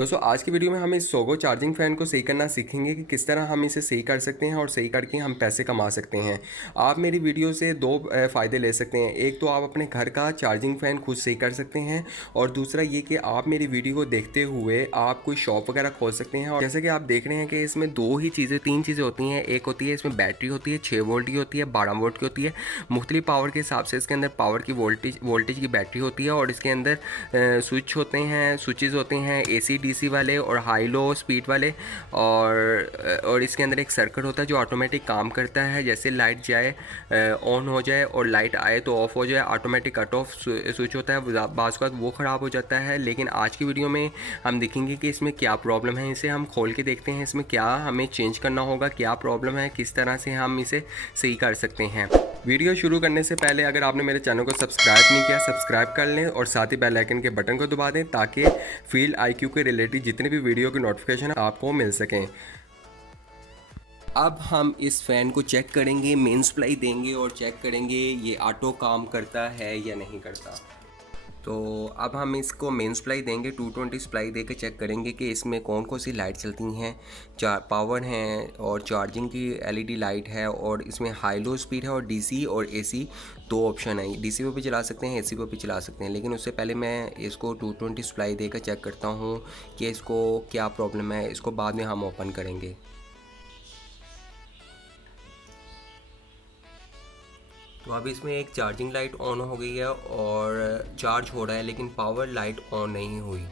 दोस्तों आज की वीडियो में हम इस सोगो चार्जिंग फ़ैन को सही करना सीखेंगे कि किस तरह हम इसे सही कर सकते हैं और सही करके हम पैसे कमा सकते हैं। आप मेरी वीडियो से दो फ़ायदे ले सकते हैं। एक तो आप अपने घर का चार्जिंग फ़ैन खुद सही कर सकते हैं और दूसरा ये कि आप मेरी वीडियो को देखते हुए आप कोई शॉप वगैरह खोल सकते हैं। और जैसे कि आप देख रहे हैं कि इसमें तीन चीज़ें होती हैं। एक होती है इसमें बैटरी होती है, 6 वोल्ट की होती है, 12 वोल्ट की होती है। मुख्तलिफ पावर के हिसाब से इसके अंदर पावर की वोल्टेज की बैटरी होती है और इसके अंदर स्विचेज़ होते हैं AC DC वाले और हाई लो स्पीड वाले। और इसके अंदर एक सर्किट होता है जो ऑटोमेटिक काम करता है। जैसे लाइट जाए ऑन हो जाए और लाइट आए तो ऑफ़ हो जाए, ऑटोमेटिक कट ऑफ स्विच होता है। बाज़ का वो ख़राब हो जाता है। लेकिन आज की वीडियो में हम देखेंगे कि इसमें क्या प्रॉब्लम है। इसे हम खोल के देखते हैं इसमें क्या हमें चेंज करना होगा, क्या प्रॉब्लम है, किस तरह से हम इसे सही कर सकते हैं। वीडियो शुरू करने से पहले अगर आपने मेरे चैनल को सब्सक्राइब नहीं किया, सब्सक्राइब कर लें और साथ ही बेल आइकन के बटन को दबा दें ताकि फील्ड IQ के रिलेटेड जितने भी वीडियो की नोटिफिकेशन आपको मिल सकें। अब हम इस फ़ैन को चेक करेंगे, मेन सप्लाई देंगे और चेक करेंगे ये ऑटो काम करता है या नहीं करता। तो अब हम इसको मेन सप्लाई देंगे, 220 सप्लाई देकर चेक करेंगे कि इसमें कौन कौन सी लाइट चलती हैं। पावर हैं और चार्जिंग की LED लाइट है और इसमें हाई लो स्पीड है और DC और AC दो ऑप्शन है। DC पे भी चला सकते हैं, AC पे भी चला सकते हैं। लेकिन उससे पहले मैं इसको 220 सप्लाई देकर चेक करता हूँ कि इसको क्या प्रॉब्लम है। इसको बाद में हम ओपन करेंगे। तो अब इसमें एक चार्जिंग लाइट ऑन हो गई है और चार्ज हो रहा है लेकिन पावर लाइट ऑन नहीं हुई।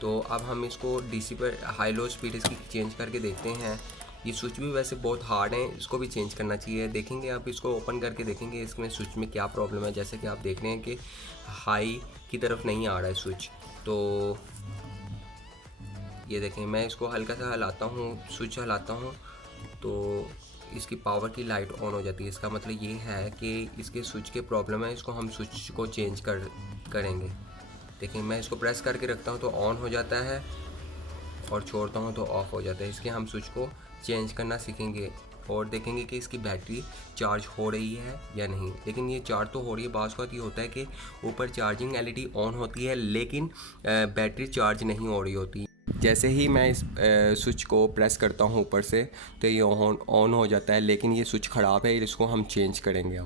तो अब हम इसको DC पर हाई लो स्पीड इसकी चेंज करके देखते हैं। ये स्विच भी वैसे बहुत हार्ड है, इसको भी चेंज करना चाहिए। देखेंगे आप इसको ओपन करके देखेंगे इसमें स्विच में क्या प्रॉब्लम है। जैसे कि आप देख रहे हैं कि हाई की तरफ नहीं आ रहा है स्विच। तो ये देखें, मैं इसको हल्का सा हिलाता हूँ, स्विच हिलाता हूँ तो इसकी पावर की लाइट ऑन हो जाती है। इसका मतलब ये है कि इसके स्विच के प्रॉब्लम है। इसको हम स्विच को चेंज करेंगे। देखिए मैं इसको प्रेस करके रखता हूँ तो ऑन हो जाता है और छोड़ता हूँ तो ऑफ़ हो जाता है। इसके हम स्विच को चेंज करना सीखेंगे और देखेंगे कि इसकी बैटरी चार्ज हो रही है या नहीं। लेकिन ये चार्ज तो हो रही है। बाज़ का ये होता है कि ऊपर चार्जिंग LED ऑन होती है लेकिन बैटरी चार्ज नहीं हो रही होती। जैसे ही मैं इस स्विच को प्रेस करता हूँ ऊपर से तो ये ऑन हो जाता है, लेकिन ये स्विच ख़राब है। इसको हम चेंज करेंगे।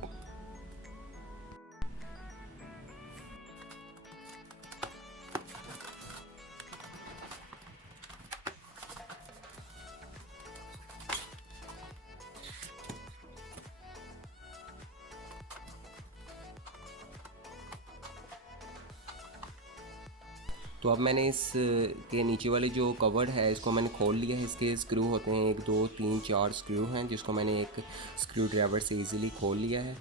तो अब मैंने इस के नीचे वाली जो कवर है इसको मैंने खोल लिया है। इसके स्क्रू होते हैं 1 2 3 4 स्क्रू हैं जिसको मैंने एक स्क्रू ड्राइवर से इजीली खोल लिया है।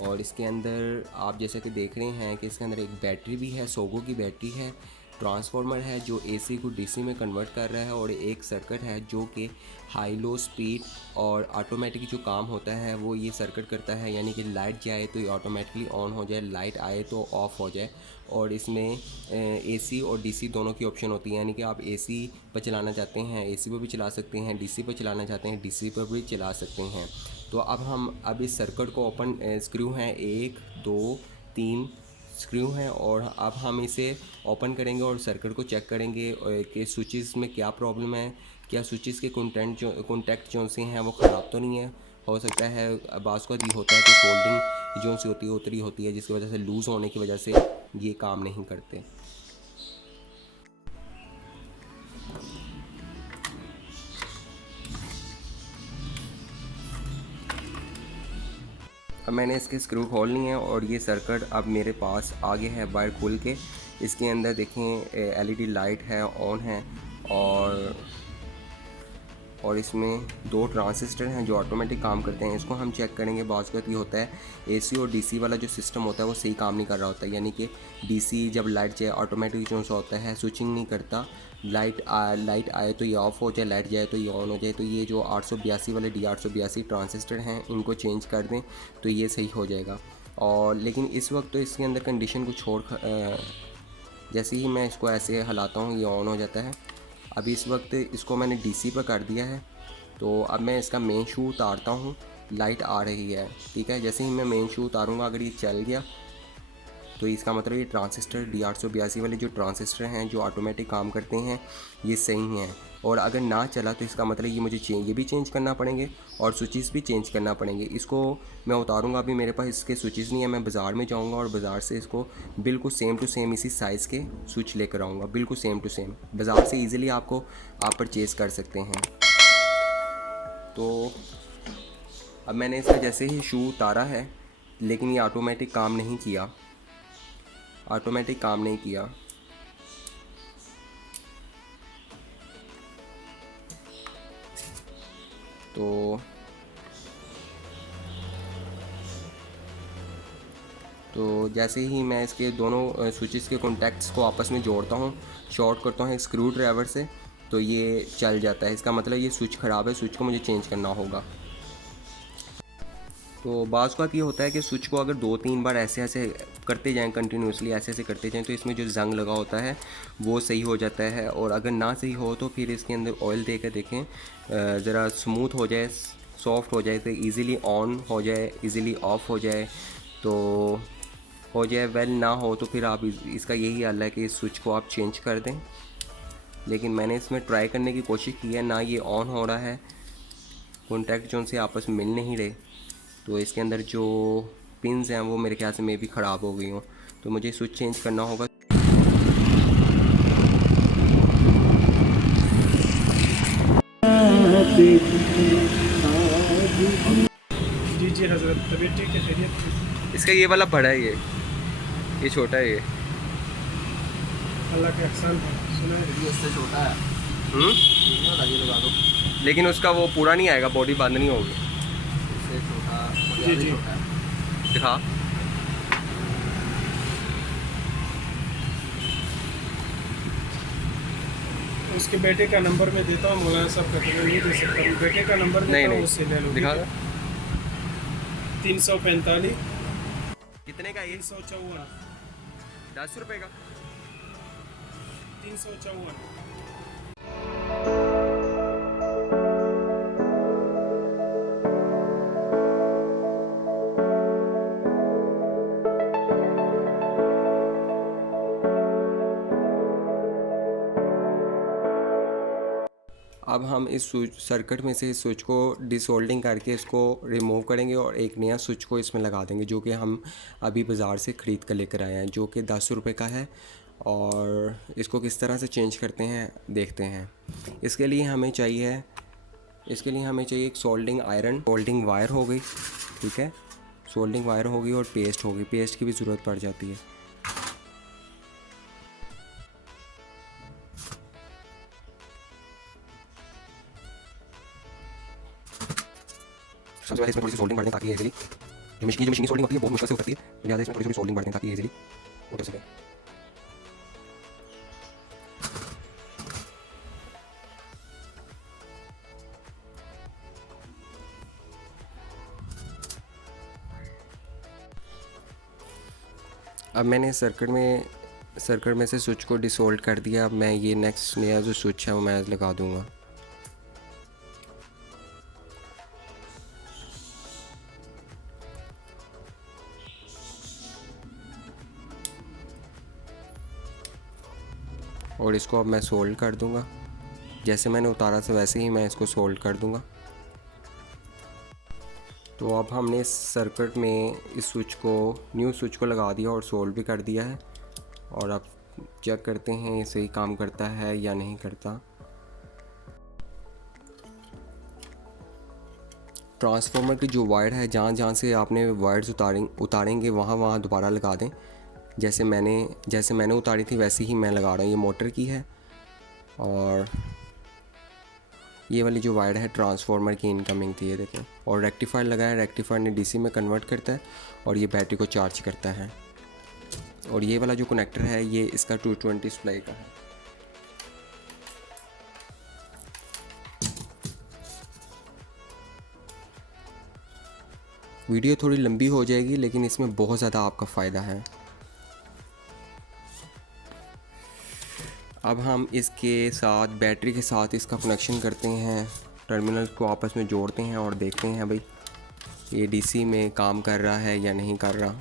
और इसके अंदर आप जैसे कि देख रहे हैं कि इसके अंदर एक बैटरी भी है, सोगो की बैटरी है। ट्रांसफार्मर है जो AC को DC में कन्वर्ट कर रहा है और एक सर्किट है जो कि हाई लो स्पीड और ऑटोमेटिक जो काम होता है वो ये सर्किट करता है। यानी कि लाइट जाए तो ये ऑटोमेटिकली ऑन हो जाए, लाइट आए तो ऑफ़ हो जाए। और इसमें AC और DC दोनों की ऑप्शन होती है। यानी कि आप AC पर चलाना चाहते हैं AC पर भी चला सकते हैं, DC पर चलाना चाहते हैं DC पर भी चला सकते हैं। तो अब इस सर्किट को ओपन स्क्रू हैं 1 2 3 स्क्रू हैं और अब हम इसे ओपन करेंगे और सर्किट को चेक करेंगे कि स्विचेस में क्या प्रॉब्लम है। क्या स्विचेस के कॉन्टैक्ट जो से हैं वो ख़राब तो नहीं है। हो सकता है बाज़ का ये होता है कि सोल्डिंग जो सी होती है उतरी होती है जिसकी वजह से लूज़ होने की वजह से ये काम नहीं करते। अब मैंने इसके स्क्रू खोल लिए हैं और ये सर्किट अब मेरे पास आ गया है वायर खोल के। इसके अंदर देखें LED लाइट है ऑन है और इसमें 2 ट्रांजिस्टर हैं जो ऑटोमेटिक काम करते हैं। इसको हम चेक करेंगे। बाज़ ये होता है AC और DC वाला जो सिस्टम होता है वो सही काम नहीं कर रहा होता है। यानी कि DC जब लाइट जाए ऑटोमेटिक जो सा होता है स्विचिंग नहीं करता। लाइट आए तो ये ऑफ़ हो जाए, लाइट जाए तो ये ऑन हो जाए। तो ये जो 882 वाले D882 ट्रांजिस्टर हैं इनको चेंज कर दें तो ये सही हो जाएगा। और लेकिन इस वक्त तो इसके अंदर कंडीशन कुछ और जैसे ही मैं इसको ऐसे हिलाता हूँ ये ऑन हो जाता है। अभी इस वक्त इसको मैंने DC पर कर दिया है। तो अब मैं इसका मेन शू उतारता हूँ, लाइट आ रही है, ठीक है। जैसे ही मैं मेन शू उतारूँगा अगर ये चल गया तो इसका मतलब ये ट्रांजिस्टर D882 वाले जो ट्रांजिस्टर हैं जो ऑटोमेटिक काम करते हैं ये सही हैं। और अगर ना चला तो इसका मतलब ये मुझे ये भी चेंज करना पड़ेंगे और स्विचेस भी चेंज करना पड़ेंगे। इसको मैं उतारूँगा, अभी मेरे पास इसके स्विचेस नहीं है, मैं बाज़ार में जाऊँगा और बाज़ार से इसको बिल्कुल सेम टू सेम इसी साइज़ के स्विच लेकर आऊँगा, बिल्कुल सेम टू सेम। बाज़ार से ईज़िली आप परचेज़ कर सकते हैं। तो अब मैंने इसका जैसे ही शू उतारा है, लेकिन ये ऑटोमेटिक काम नहीं किया, ऑटोमेटिक काम नहीं किया। तो जैसे ही मैं इसके दोनों स्विचेस के कॉन्टैक्ट्स को आपस में जोड़ता हूँ, शॉर्ट करता हूँ एक स्क्रू ड्राइवर से, तो ये चल जाता है। इसका मतलब ये स्विच ख़राब है, स्विच को मुझे चेंज करना होगा। तो बाज़ बात ये होता है कि स्विच को अगर 2-3 बार ऐसे ऐसे करते जाएं, कंटिन्यूसली ऐसे ऐसे करते जाएं, तो इसमें जो जंग लगा होता है वो सही हो जाता है। और अगर ना सही हो तो फिर इसके अंदर ऑयल दे कर देखें, ज़रा स्मूथ हो जाए, सॉफ्ट हो जाए, तो ईज़िली ऑन हो जाए, ईज़िली ऑफ़ हो जाए, तो हो जाए। वेल ना हो तो फिर आप इसका यही हल है कि इस स्विच को आप चेंज कर दें। लेकिन मैंने इसमें ट्राई करने की कोशिश की है, ना ये ऑन हो रहा है, कॉन्टैक्ट जो से आपस में मिल नहीं रहे। तो इसके अंदर जो पिन्स हैं वो मेरे ख्याल से मे भी ख़राब हो गई हों, तो मुझे स्विच चेंज करना होगा। जी जी हज़रत, तबीयत ठीक है, खैरियत? इसका ये वाला बड़ा है, ये छोटा है, ये अल्लाह के एहसान है, सुना है। इससे छोटा है। लगा दो। लेकिन उसका वो पूरा नहीं आएगा, बॉडी बंद नहीं होगी। इससे छोटा, जी जी छोटा है। दिखा। उसके बेटे का नंबर मैं देता हूँ, मौलाना साहब का, तो नहीं दे सकता हूँ। बेटे का नंबर नहीं देता हूँ, नहीं, उससे ले लो। दिखा। 345 कितने का ये? 354 10 रुपये का। 354। अब हम इस स्विच सर्किट में से इस स्विच को डिसोल्डिंग करके इसको रिमूव करेंगे और एक नया स्विच को इसमें लगा देंगे, जो कि हम अभी बाज़ार से ख़रीद कर लेकर आए हैं, जो कि 10 रुपये का है। और इसको किस तरह से चेंज करते हैं देखते हैं। इसके लिए हमें चाहिए एक सोल्डिंग आयरन, सोल्डिंग वायर हो गई, ठीक है, सोल्डिंग वायर होगी और पेस्ट होगी, पेस्ट की भी ज़रूरत पड़ जाती है। सबसे पहले इसमें थोड़ी सी सोल्डिंग बढ़ दें ताकि इजीली जो मशीनी सोल्डिंग होती है बहुत मुश्किल से उतरती है, ज़्यादा इसमें थोड़ी सी सोल्डिंग बढ़ दें ताकि इजीली उतर सके। अब मैंने सर्किट में से स्विच को डिसोल्ड कर दिया। अब मैं ये नेक्स्ट नया जो स्विच है वो मैं लगा दूंगा। और इसको अब मैं सोल्ड कर दूंगा, जैसे मैंने उतारा था वैसे ही मैं इसको सोल्ड कर दूंगा। तो अब हमने इस सर्किट में इस स्विच को, न्यू स्विच को लगा दिया और सोल्ड भी कर दिया है। और अब चेक करते हैं ये सही काम करता है या नहीं करता। ट्रांसफार्मर की जो वायर है, जहाँ जहाँ से आपने वायर्स उतारेंगे वहाँ वहाँ दोबारा लगा दें। जैसे मैंने उतारी थी वैसे ही मैं लगा रहा हूँ। ये मोटर की है और ये वाली जो वायर है ट्रांसफार्मर की इनकमिंग थी, ये देखें। और रेक्टिफायर लगाया, रेक्टिफायर ने डीसी में कन्वर्ट करता है और ये बैटरी को चार्ज करता है। और ये वाला जो कनेक्टर है ये इसका 220 सप्लाई का है। वीडियो थोड़ी लंबी हो जाएगी लेकिन इसमें बहुत ज़्यादा आपका फ़ायदा है। अब हम इसके साथ, बैटरी के साथ इसका कनेक्शन करते हैं, टर्मिनल को आपस में जोड़ते हैं और देखते हैं भाई ये डीसी में काम कर रहा है या नहीं कर रहा।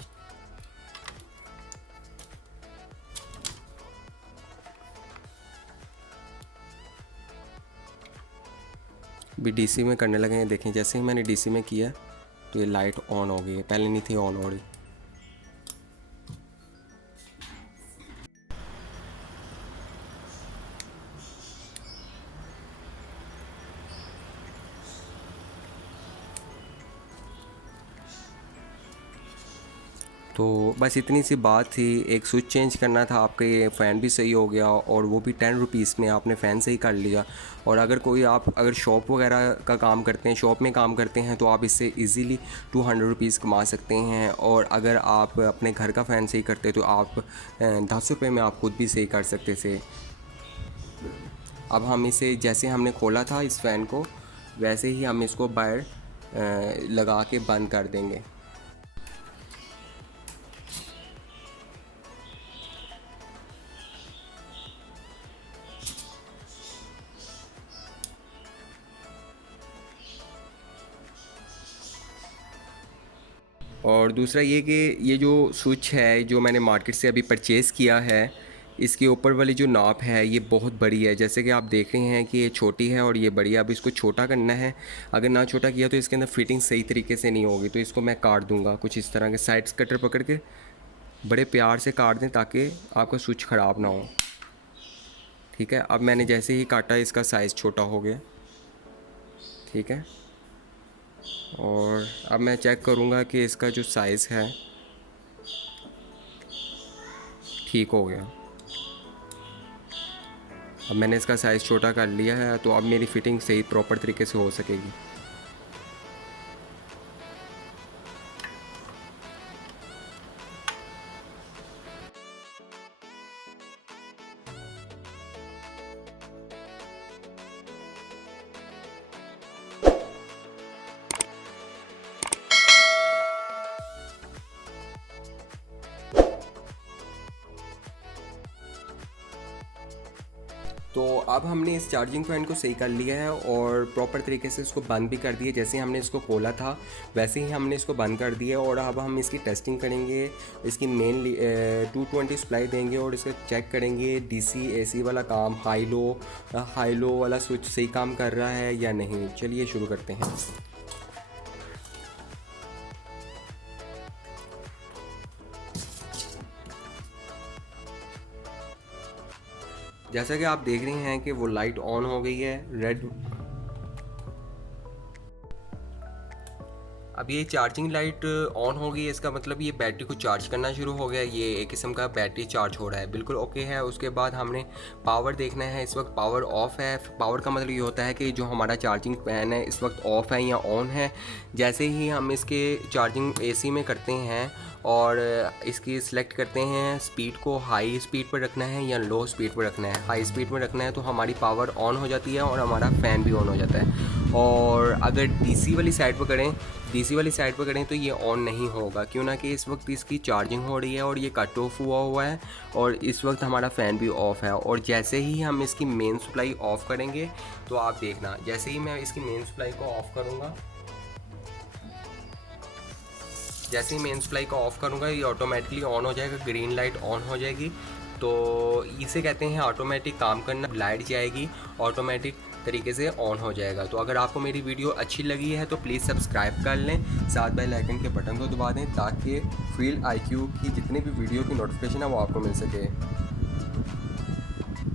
अभी डीसी में करने लगे हैं। देखें जैसे ही मैंने डीसी में किया तो ये लाइट ऑन हो गई है, पहले नहीं थी ऑन हो रही। तो बस इतनी सी बात थी, एक स्विच चेंज करना था आपका, ये फ़ैन भी सही हो गया और वो भी 10 रुपीज़ में आपने फ़ैन सही कर लिया। और अगर कोई आप अगर शॉप वगैरह का काम करते हैं, शॉप में काम करते हैं, तो आप इससे इजीली 200 रुपीज़ कमा सकते हैं। और अगर आप अपने घर का फ़ैन सही करते तो आप 10 रुपये में आप खुद भी सही कर सकते थे। अब हम इसे जैसे हमने खोला था इस फ़ैन को, वैसे ही हम इसको बाहर लगा के बंद कर देंगे। और दूसरा ये कि ये जो स्विच है जो मैंने मार्केट से अभी परचेज़ किया है, इसके ऊपर वाली जो नाप है ये बहुत बड़ी है। जैसे कि आप देख रहे हैं कि ये छोटी है और ये बड़ी है। अब इसको छोटा करना है, अगर ना छोटा किया तो इसके अंदर फिटिंग सही तरीके से नहीं होगी। तो इसको मैं काट दूंगा कुछ इस तरह के, साइड्स कटर पकड़ के बड़े प्यार से काट दें ताकि आपका स्विच ख़राब ना हो। ठीक है, अब मैंने जैसे ही काटा इसका साइज़ छोटा हो गया। ठीक है, और अब मैं चेक करूँगा कि इसका जो साइज़ है ठीक हो गया। अब मैंने इसका साइज़ छोटा कर लिया है, तो अब मेरी फ़िटिंग सही प्रॉपर तरीके से हो सकेगी। तो अब हमने इस चार्जिंग फ़ैन को सही कर लिया है और प्रॉपर तरीके से इसको बंद भी कर दिया। जैसे हमने इसको खोला था वैसे ही हमने इसको बंद कर दिया। और अब हम इसकी टेस्टिंग करेंगे, इसकी मेन 220 सप्लाई देंगे और इसका चेक करेंगे डीसी एसी वाला काम, हाई लो वाला स्विच सही काम कर रहा है या नहीं। चलिए शुरू करते हैं। जैसा कि आप देख रहे हैं कि वो लाइट ऑन हो गई है, रेड। अब ये चार्जिंग लाइट ऑन हो गई है, इसका मतलब ये बैटरी को चार्ज करना शुरू हो गया। ये एक किस्म का बैटरी चार्ज हो रहा है, बिल्कुल ओके है। उसके बाद हमने पावर देखना है। इस वक्त पावर ऑफ है। पावर का मतलब ये होता है कि जो हमारा चार्जिंग फैन है इस वक्त ऑफ है या ऑन है। जैसे ही हम इसके चार्जिंग एसी में करते हैं और इसकी सिलेक्ट करते हैं स्पीड को, हाई स्पीड पर रखना है या लो स्पीड पर रखना है। हाई स्पीड में रखना है तो हमारी पावर ऑन हो जाती है और हमारा फ़ैन भी ऑन हो जाता है। और अगर डीसी वाली साइड पर करें तो ये ऑन नहीं होगा, क्यों ना कि इस वक्त इसकी चार्जिंग हो रही है और ये कट ऑफ हुआ है और इस वक्त हमारा फ़ैन भी ऑफ़ है। और जैसे ही हम इसकी मेन सप्लाई ऑफ़ करेंगे तो आप देखना, जैसे ही मैं इसकी मेन सप्लाई को ऑफ़ करूँगा, जैसे ही मेन सप्लाई को ऑफ़ करूँगा ये ऑटोमेटिकली ऑन हो जाएगा, ग्रीन लाइट ऑन हो जाएगी। तो इसे कहते हैं ऑटोमेटिक काम करना। लाइट जाएगी ऑटोमेटिक तरीके से ऑन हो जाएगा। तो अगर आपको मेरी वीडियो अच्छी लगी है तो प्लीज़ सब्सक्राइब कर लें, साथ बेल आइकन के बटन को दबा दें ताकि फील्ड IQ की जितनी भी वीडियो की नोटिफिकेशन है वो आपको मिल सके।